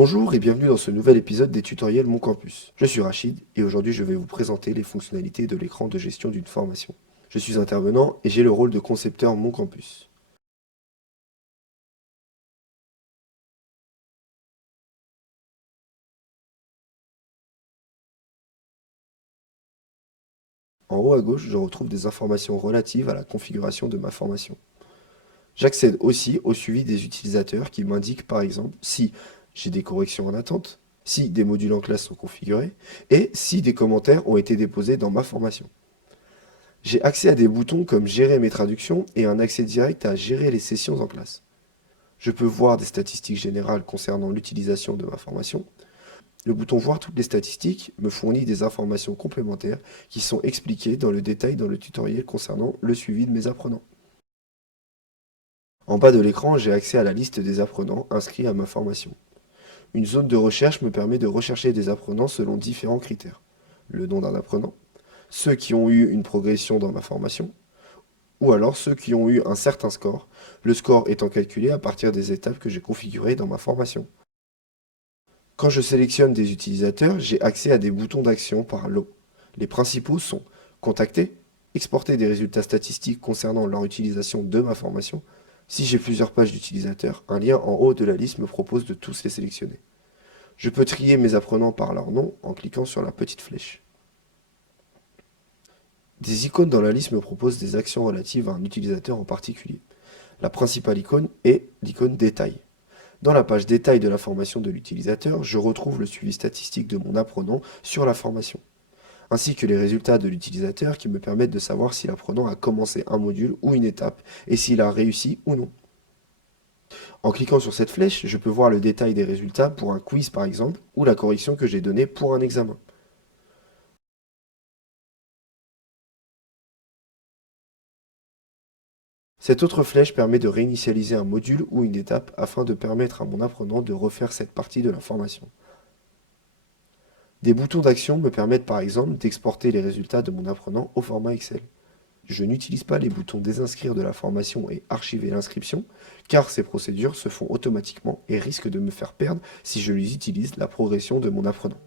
Bonjour et bienvenue dans ce nouvel épisode des tutoriels Mon Campus. Je suis Rachid et aujourd'hui je vais vous présenter les fonctionnalités de l'écran de gestion d'une formation. Je suis intervenant et j'ai le rôle de concepteur Mon Campus. En haut à gauche, je retrouve des informations relatives à la configuration de ma formation. J'accède aussi au suivi des utilisateurs qui m'indiquent par exemple si j'ai des corrections en attente, si des modules en classe sont configurés et si des commentaires ont été déposés dans ma formation. J'ai accès à des boutons comme gérer mes traductions et un accès direct à gérer les sessions en classe. Je peux voir des statistiques générales concernant l'utilisation de ma formation. Le bouton voir toutes les statistiques me fournit des informations complémentaires qui sont expliquées dans le détail dans le tutoriel concernant le suivi de mes apprenants. En bas de l'écran, j'ai accès à la liste des apprenants inscrits à ma formation. Une zone de recherche me permet de rechercher des apprenants selon différents critères. Le nom d'un apprenant, ceux qui ont eu une progression dans ma formation, ou alors ceux qui ont eu un certain score, le score étant calculé à partir des étapes que j'ai configurées dans ma formation. Quand je sélectionne des utilisateurs, j'ai accès à des boutons d'action par lot. Les principaux sont contacter, exporter des résultats statistiques concernant leur utilisation de ma formation. Si j'ai plusieurs pages d'utilisateurs, un lien en haut de la liste me propose de tous les sélectionner. Je peux trier mes apprenants par leur nom en cliquant sur la petite flèche. Des icônes dans la liste me proposent des actions relatives à un utilisateur en particulier. La principale icône est l'icône détail. Dans la page détail de la formation de l'utilisateur, je retrouve le suivi statistique de mon apprenant sur la formation, ainsi que les résultats de l'utilisateur qui me permettent de savoir si l'apprenant a commencé un module ou une étape et s'il a réussi ou non. En cliquant sur cette flèche, je peux voir le détail des résultats pour un quiz par exemple, ou la correction que j'ai donnée pour un examen. Cette autre flèche permet de réinitialiser un module ou une étape afin de permettre à mon apprenant de refaire cette partie de la formation. Des boutons d'action me permettent par exemple d'exporter les résultats de mon apprenant au format Excel. Je n'utilise pas les boutons désinscrire de la formation et archiver l'inscription, car ces procédures se font automatiquement et risquent de me faire perdre si je les utilise la progression de mon apprenant.